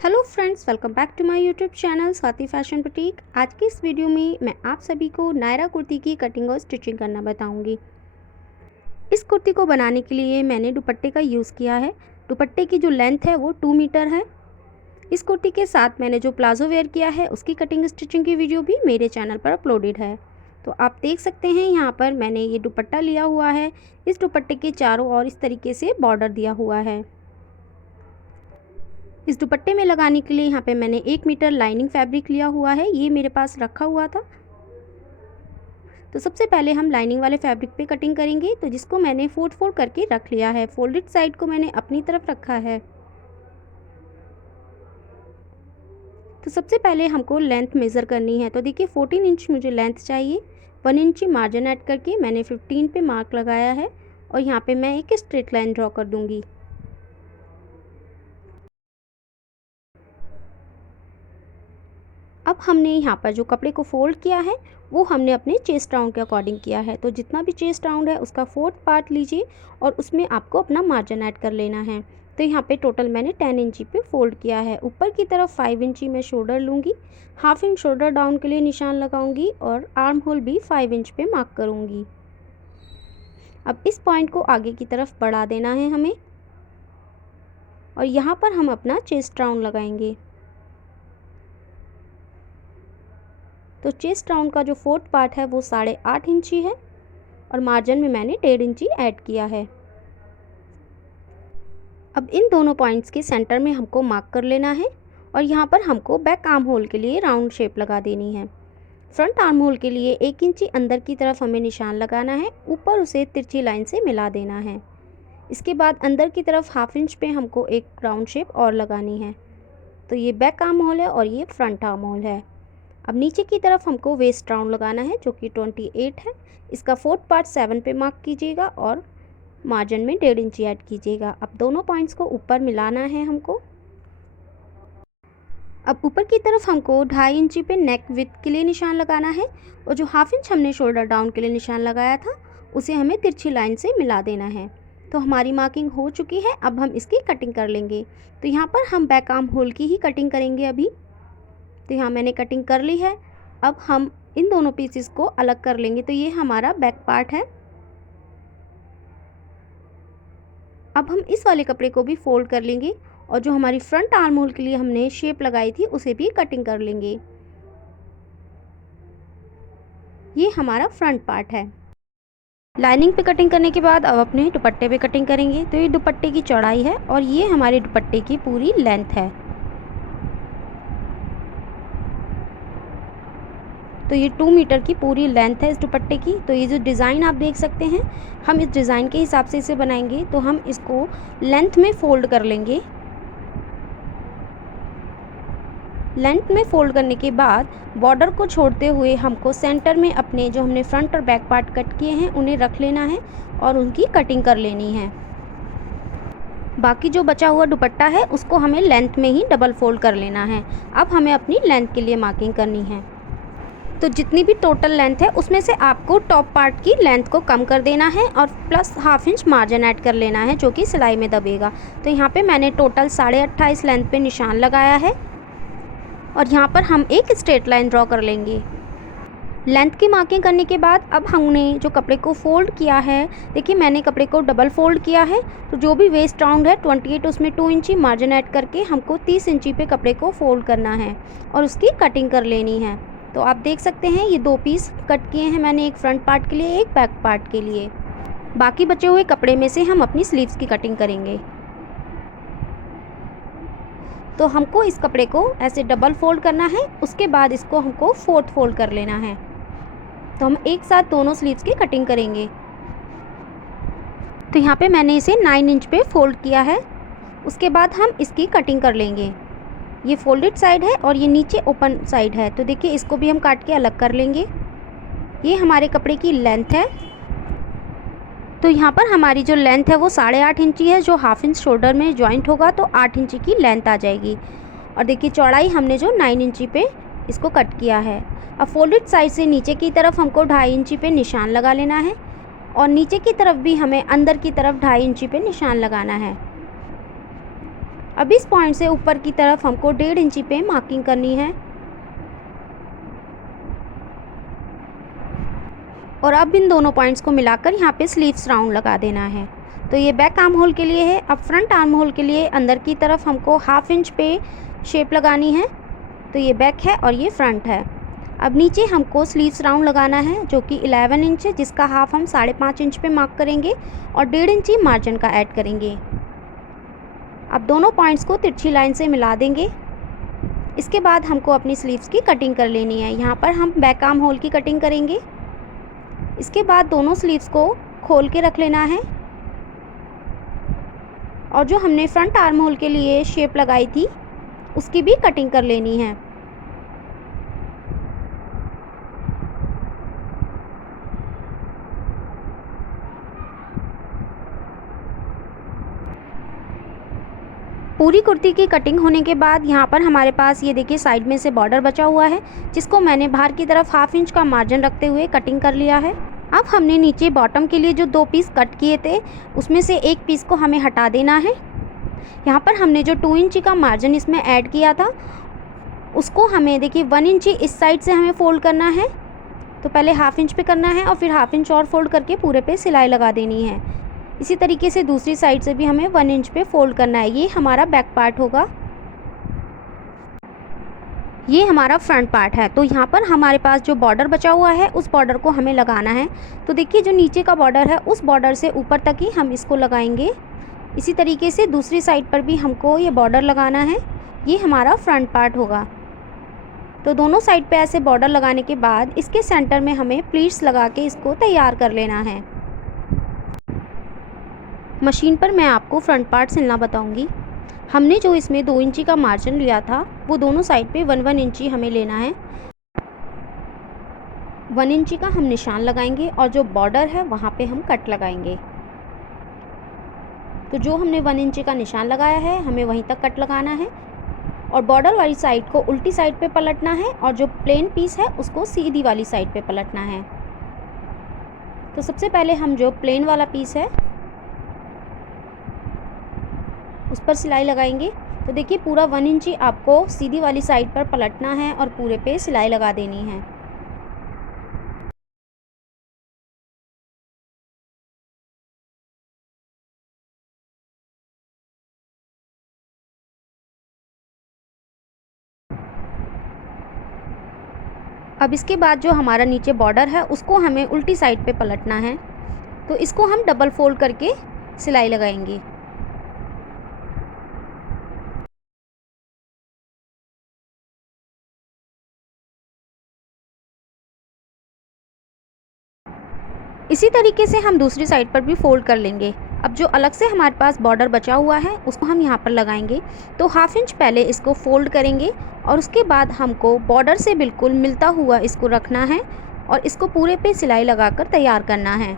Hello friends, welcome back to my YouTube channel Swati fashion boutique. आज की इस video में मैं आप सभी को नायरा कुर्ती की कटिंग और स्टिचिंग करना बताऊंगी। इस कुर्ती को बनाने के लिए मैंने दुपट्टे का यूज़ किया है। दुपट्टे की जो लेंथ है वो 2 मीटर है। इस कुर्ती के साथ मैंने जो प्लाजो वेयर किया है उसकी कटिंग स्टिचिंग की वीडियो भी मेरे चैनल पर अपलोडेड है। तो आप देख सकते हैं यहाँ पर मैंने ये दुपट्टा लिया हुआ है। इस दुपट्टे के चारों ओर इस तरीके से बॉर्डर दिया हुआ है। इस दुपट्टे में लगाने के लिए यहाँ पे मैंने 1 मीटर लाइनिंग फैब्रिक लिया हुआ है। ये मेरे पास रखा हुआ था। तो सबसे पहले हम लाइनिंग वाले फैब्रिक पे कटिंग करेंगे, तो जिसको मैंने फोल्ड करके रख लिया है। फोल्डेड साइड को मैंने अपनी तरफ रखा है। तो सबसे पहले हमको लेंथ मेज़र करनी है। तो देखिए 14 इंच मुझे लेंथ चाहिए। 1 इंच मार्जिन ऐड करके मैंने 15 पे मार्क लगाया है और यहाँ पे मैं एक स्ट्रेट लाइन ड्रॉ कर दूँगी। अब हमने यहाँ पर जो कपड़े को फोल्ड किया है वो हमने अपने चेस्ट राउंड के अकॉर्डिंग किया है। तो जितना भी चेस्ट राउंड है उसका 4th पार्ट लीजिए और उसमें आपको अपना मार्जिन ऐड कर लेना है। तो यहाँ पे टोटल मैंने 10 इंची पे फोल्ड किया है। ऊपर की तरफ 5 इंची मैं शोल्डर लूँगी, 1/2 इंच शोल्डर डाउन के लिए निशान लगाऊंगी और आर्म होल भी 5 इंच पे मार्क करूँगी। अब इस पॉइंट को आगे की तरफ बढ़ा देना है हमें और यहाँ पर हम अपना चेस्ट राउंड लगाएंगे। तो चेस्ट राउंड का जो 4th पार्ट है वो 8.5 इंची है और मार्जिन में मैंने 1.5 इंची ऐड किया है। अब इन दोनों पॉइंट्स के सेंटर में हमको मार्क कर लेना है और यहाँ पर हमको बैक आर्म होल के लिए राउंड शेप लगा देनी है। फ्रंट आर्म होल के लिए 1 इंची अंदर की तरफ हमें निशान लगाना है, ऊपर उसे तिरछी लाइन से मिला देना है। इसके बाद अंदर की तरफ 1/2 इंच पे हमको एक राउंड शेप और लगानी है। तो ये बैक आर्म होल है और ये फ्रंट आर्म होल है। अब नीचे की तरफ हमको वेस्ट राउंड लगाना है जो कि 28 है। इसका 4th पार्ट 7 पे मार्क कीजिएगा और मार्जिन में 1.5 इंची ऐड कीजिएगा। अब दोनों पॉइंट्स को ऊपर मिलाना है हमको। अब ऊपर की तरफ हमको 2.5 इंची पे नेक विड्थ के लिए निशान लगाना है और जो 1/2 इंच हमने शोल्डर डाउन के लिए निशान लगाया था उसे हमें तिरछी लाइन से मिला देना है। तो हमारी मार्किंग हो चुकी है। अब हम इसकी कटिंग कर लेंगे। तो यहाँ पर हम बैक आर्म होल की ही कटिंग करेंगे अभी। तो यहाँ मैंने कटिंग कर ली है। अब हम इन दोनों पीसेस को अलग कर लेंगे। तो ये हमारा बैक पार्ट है। अब हम इस वाले कपड़े को भी फोल्ड कर लेंगे और जो हमारी फ्रंट आर्म होल के लिए हमने शेप लगाई थी उसे भी कटिंग कर लेंगे। ये हमारा फ्रंट पार्ट है। लाइनिंग पे कटिंग करने के बाद अब अपने दुपट्टे पे कटिंग करेंगे। तो ये दुपट्टे की चौड़ाई है और ये हमारे दुपट्टे की पूरी लेंथ है। तो ये 2 मीटर की पूरी लेंथ है इस दुपट्टे की। तो ये जो डिज़ाइन आप देख सकते हैं, हम इस डिज़ाइन के हिसाब से इसे बनाएंगे। तो हम इसको लेंथ में फ़ोल्ड कर लेंगे। लेंथ में फ़ोल्ड करने के बाद बॉर्डर को छोड़ते हुए हमको सेंटर में अपने जो हमने फ्रंट और बैक पार्ट कट किए हैं उन्हें रख लेना है और उनकी कटिंग कर लेनी है। बाकी जो बचा हुआ दुपट्टा है उसको हमें लेंथ में ही डबल फोल्ड कर लेना है। अब हमें अपनी लेंथ के लिए मार्किंग करनी है। तो जितनी भी टोटल लेंथ है उसमें से आपको टॉप पार्ट की लेंथ को कम कर देना है और प्लस 1/2 इंच मार्जिन ऐड कर लेना है जो कि सिलाई में दबेगा। तो यहाँ पे मैंने टोटल 28.5 लेंथ पे निशान लगाया है और यहाँ पर हम एक स्ट्रेट लाइन ड्रॉ कर लेंगे। लेंथ की मार्किंग करने के बाद अब हमने जो कपड़े को फोल्ड किया है, देखिए मैंने कपड़े को डबल फोल्ड किया है। तो जो भी वेस्ट राउंड है 28, उसमें 2 इंची मार्जिन ऐड करके हमको 30 इंची पे कपड़े को फोल्ड करना है और उसकी कटिंग कर लेनी है। तो आप देख सकते हैं ये 2 पीस कट किए हैं मैंने, एक फ्रंट पार्ट के लिए, एक बैक पार्ट के लिए। बाकी बचे हुए कपड़े में से हम अपनी स्लीव्स की कटिंग करेंगे। तो हमको इस कपड़े को ऐसे डबल फोल्ड करना है, उसके बाद इसको हमको 4th फोल्ड कर लेना है। तो हम एक साथ दोनों स्लीव्स की कटिंग करेंगे। तो यहाँ पे मैंने इसे 9 इंच पे फोल्ड किया है। उसके बाद हम इसकी कटिंग कर लेंगे। ये फोल्डेड साइड है और ये नीचे ओपन साइड है। तो देखिए इसको भी हम काट के अलग कर लेंगे। ये हमारे कपड़े की लेंथ है। तो यहाँ पर हमारी जो लेंथ है वो 8.5 इंची है। जो 1/2 इंच शोल्डर में जॉइंट होगा तो 8 इंची की लेंथ आ जाएगी। और देखिए चौड़ाई हमने जो 9 इंची पे इसको कट किया है। अब फोल्डेड साइड से नीचे की तरफ हमको 2.5 इंची पे निशान लगा लेना है और नीचे की तरफ भी हमें अंदर की तरफ 2.5 इंची पे निशान लगाना है। अब इस पॉइंट से ऊपर की तरफ हमको 1.5 इंची पे मार्किंग करनी है। और अब इन दोनों पॉइंट्स को मिलाकर यहाँ पे स्लीव्स राउंड लगा देना है। तो ये बैक आर्म होल के लिए है। अब फ्रंट आर्म होल के लिए अंदर की तरफ हमको 1/2 इंच पे शेप लगानी है। तो ये बैक है और ये फ्रंट है। अब नीचे हमको स्लीव्स राउंड लगाना है जो कि 11 इंच है, जिसका हाफ हम 5.5 इंच पे मार्क करेंगे और 1.5 इंची मार्जिन का ऐड करेंगे। अब दोनों पॉइंट्स को तिरछी लाइन से मिला देंगे। इसके बाद हमको अपनी स्लीव्स की कटिंग कर लेनी है। यहाँ पर हम बैक आर्म होल की कटिंग करेंगे। इसके बाद दोनों स्लीव्स को खोल के रख लेना है और जो हमने फ्रंट आर्म होल के लिए शेप लगाई थी उसकी भी कटिंग कर लेनी है। पूरी कुर्ती की कटिंग होने के बाद यहाँ पर हमारे पास ये देखिए साइड में से बॉर्डर बचा हुआ है, जिसको मैंने बाहर की तरफ 1/2 इंच का मार्जिन रखते हुए कटिंग कर लिया है। अब हमने नीचे बॉटम के लिए जो 2 पीस कट किए थे उसमें से एक पीस को हमें हटा देना है। यहाँ पर हमने जो 2 इंची का मार्जिन इसमें ऐड किया था उसको हमें देखिए 1 इंची इस साइड से हमें फ़ोल्ड करना है। तो पहले 1/2 इंच पे करना है और फिर 1/2 इंच और फोल्ड करके पूरे पे सिलाई लगा देनी है। इसी तरीके से दूसरी साइड से भी हमें 1 इंच पे फोल्ड करना है। ये हमारा बैक पार्ट होगा, ये हमारा फ्रंट पार्ट है। तो यहाँ पर हमारे पास जो बॉर्डर बचा हुआ है उस बॉर्डर को हमें लगाना है। तो देखिए जो नीचे का बॉर्डर है उस बॉर्डर से ऊपर तक ही हम इसको लगाएंगे। इसी तरीके से दूसरी साइड पर भी हमको ये बॉर्डर लगाना है। ये हमारा फ्रंट पार्ट होगा। तो दोनों साइड पे ऐसे बॉर्डर लगाने के बाद इसके सेंटर में हमें प्लीट्स लगा के इसको तैयार कर लेना है। मशीन पर मैं आपको फ्रंट पार्ट सिलना बताऊंगी। हमने जो इसमें 2 इंची का मार्जिन लिया था वो दोनों साइड पे 1-1 इंची हमें लेना है। 1 इंची का हम निशान लगाएंगे और जो बॉर्डर है वहाँ पे हम कट लगाएंगे। तो जो हमने 1 इंची का निशान लगाया है हमें वहीं तक कट लगाना है और बॉर्डर वाली साइड को उल्टी साइड पे पलटना है और जो प्लेन पीस है उसको सीधी वाली साइड पे पलटना है। तो सबसे पहले हम जो प्लेन वाला पीस है उस पर सिलाई लगाएंगे। तो देखिए पूरा 1 इंची आपको सीधी वाली साइड पर पलटना है और पूरे पे सिलाई लगा देनी है। अब इसके बाद जो हमारा नीचे बॉर्डर है उसको हमें उल्टी साइड पे पलटना है। तो इसको हम डबल फोल्ड करके सिलाई लगाएंगे। इसी तरीके से हम दूसरी साइड पर भी फोल्ड कर लेंगे। अब जो अलग से हमारे पास बॉर्डर बचा हुआ है उसको हम यहाँ पर लगाएंगे। तो 1/2 इंच पहले इसको फोल्ड करेंगे और उसके बाद हमको बॉर्डर से बिल्कुल मिलता हुआ इसको रखना है और इसको पूरे पे सिलाई लगाकर तैयार करना है।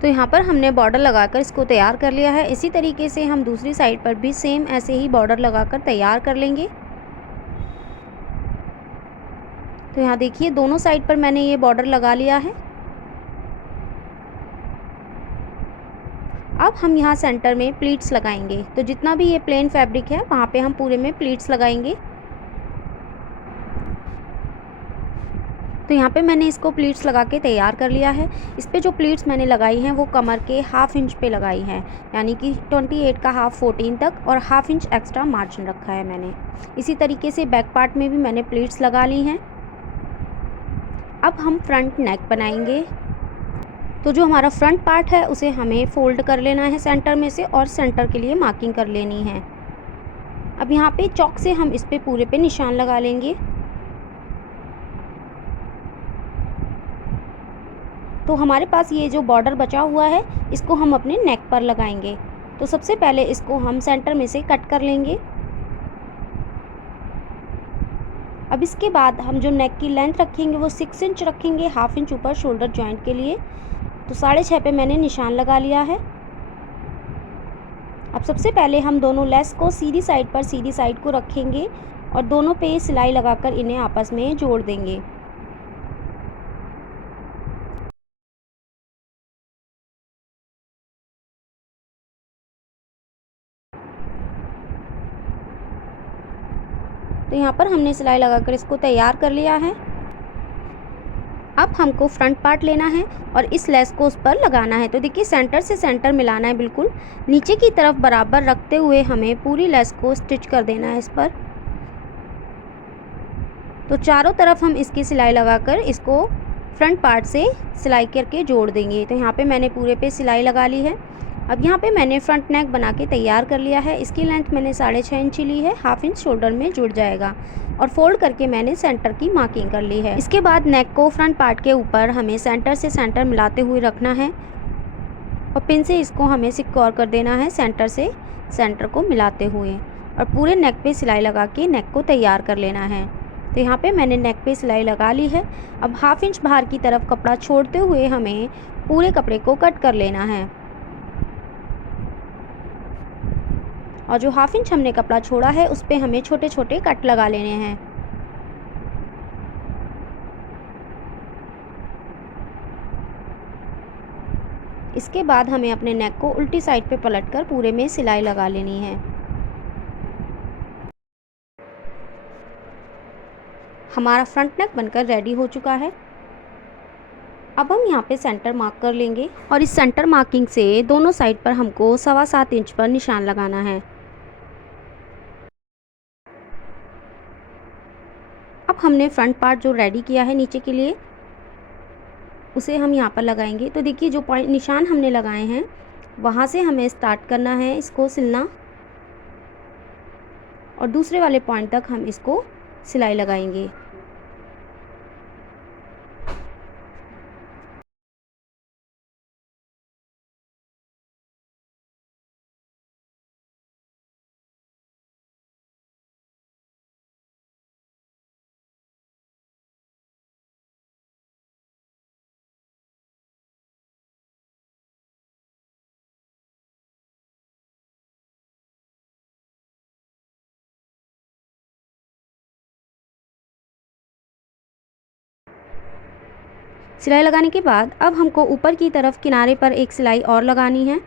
तो यहाँ पर हमने बॉर्डर लगाकर इसको तैयार कर लिया है। इसी तरीके से हम दूसरी साइड पर भी सेम ऐसे ही बॉर्डर लगाकर तैयार कर लेंगे। तो यहाँ देखिए दोनों साइड पर मैंने ये बॉर्डर लगा लिया है। अब हम यहाँ सेंटर में प्लीट्स लगाएंगे। तो जितना भी ये प्लेन फैब्रिक है वहाँ पे हम पूरे में प्लीट्स लगाएंगे। तो यहाँ पे मैंने इसको प्लीट्स लगा के तैयार कर लिया है। इस पे जो प्लीट्स मैंने लगाई हैं वो कमर के 1/2 इंच पे लगाई हैं, यानी कि 28 का हाफ 14 तक और 1/2 इंच एक्स्ट्रा मार्जिन रखा है मैंने। इसी तरीके से बैक पार्ट में भी मैंने प्लीट्स लगा ली हैं। अब हम फ्रंट नेक बनाएंगे। तो जो हमारा फ्रंट पार्ट है उसे हमें फ़ोल्ड कर लेना है सेंटर में से और सेंटर के लिए मार्किंग कर लेनी है। अब यहाँ पे चॉक से हम इस पे पूरे पे निशान लगा लेंगे। तो हमारे पास ये जो बॉर्डर बचा हुआ है इसको हम अपने नेक पर लगाएंगे। तो सबसे पहले इसको हम सेंटर में से कट कर लेंगे। अब इसके बाद हम जो नेक की लेंथ रखेंगे वो 6 इंच रखेंगे, हाफ इंच ऊपर शोल्डर जॉइंट के लिए। तो 6.5 पे मैंने निशान लगा लिया है। अब सबसे पहले हम दोनों लेस को सीधी साइड को रखेंगे और दोनों पे सिलाई लगाकर इन्हें आपस में जोड़ देंगे। तो यहाँ पर हमने सिलाई लगाकर इसको तैयार कर लिया है। अब हमको फ्रंट पार्ट लेना है और इस लेस को उस पर लगाना है। तो देखिए सेंटर से सेंटर मिलाना है, बिल्कुल नीचे की तरफ बराबर रखते हुए हमें पूरी लेस को स्टिच कर देना है इस पर। तो चारों तरफ हम इसकी सिलाई लगाकर इसको फ्रंट पार्ट से सिलाई करके जोड़ देंगे। तो यहाँ पे मैंने पूरे पे सिलाई लगा ली है। अब यहाँ पे मैंने फ्रंट नेक बना के तैयार कर लिया है। इसकी लेंथ मैंने 6.5 इंच ली है, हाफ इंच शोल्डर में जुड़ जाएगा और फोल्ड करके मैंने सेंटर की मार्किंग कर ली है। इसके बाद नेक को फ्रंट पार्ट के ऊपर हमें सेंटर से सेंटर मिलाते हुए रखना है और पिन से इसको हमें सिक्योर कर देना है सेंटर से सेंटर को मिलाते हुए, और पूरे नेक पे सिलाई लगा के नेक को तैयार कर लेना है। तो यहाँ पे मैंने नेक पे सिलाई लगा ली है। अब हाफ इंच बाहर की तरफ कपड़ा छोड़ते हुए हमें पूरे कपड़े को कट कर लेना है और जो हाफ इंच हमने कपड़ा छोड़ा है उस पे हमें छोटे छोटे कट लगा लेने हैं। इसके बाद हमें अपने नेक को उल्टी साइड पे पलटकर पूरे में सिलाई लगा लेनी है। हमारा फ्रंट नेक बनकर रेडी हो चुका है। अब हम यहाँ पे सेंटर मार्क कर लेंगे और इस सेंटर मार्किंग से दोनों साइड पर हमको 7.25 इंच पर निशान लगाना है। अब हमने फ्रंट पार्ट जो रेडी किया है नीचे के लिए उसे हम यहाँ पर लगाएंगे। तो देखिए जो पॉइंट निशान हमने लगाए हैं वहाँ से हमें स्टार्ट करना है इसको सिलना और दूसरे वाले पॉइंट तक हम इसको सिलाई लगाएंगे। सिलाई लगाने के बाद अब हमको ऊपर की तरफ किनारे पर एक सिलाई और लगानी है।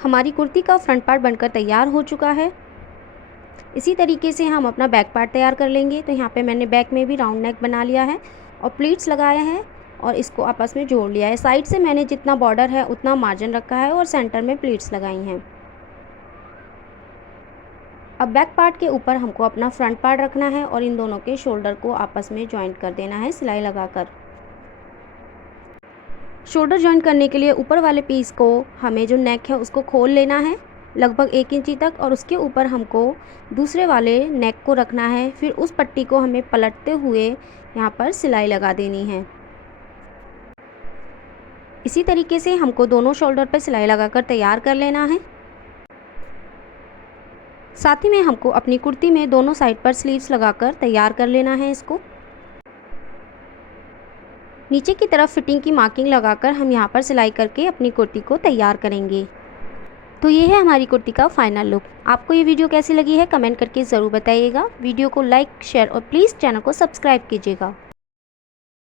हमारी कुर्ती का फ्रंट पार्ट बनकर तैयार हो चुका है। इसी तरीके से हम अपना बैक पार्ट तैयार कर लेंगे। तो यहाँ पे मैंने बैक में भी राउंड नेक बना लिया है और प्लीट्स लगाए हैं और इसको आपस में जोड़ लिया है। साइड से मैंने जितना बॉर्डर है उतना मार्जिन रखा है और सेंटर में प्लीट्स लगाई हैं। अब बैक पार्ट के ऊपर हमको अपना फ्रंट पार्ट रखना है और इन दोनों के शोल्डर को आपस में जॉइंट कर देना है सिलाई लगाकर। शोल्डर जॉइंट करने के लिए ऊपर वाले पीस को हमें जो नेक है उसको खोल लेना है लगभग 1 इंची तक और उसके ऊपर हमको दूसरे वाले नेक को रखना है। फिर उस पट्टी को हमें पलटते हुए यहाँ पर सिलाई लगा देनी है। इसी तरीके से हमको दोनों शोल्डर पर सिलाई लगाकर तैयार कर लेना है। साथ ही में हमको अपनी कुर्ती में दोनों साइड पर स्लीव्स लगाकर तैयार कर लेना है। इसको नीचे की तरफ फिटिंग की मार्किंग लगाकर हम यहाँ पर सिलाई करके अपनी कुर्ती को तैयार करेंगे। तो ये है हमारी कुर्ती का फाइनल लुक। आपको ये वीडियो कैसी लगी है कमेंट करके ज़रूर बताइएगा। वीडियो को लाइक शेयर और प्लीज़ चैनल को सब्सक्राइब कीजिएगा।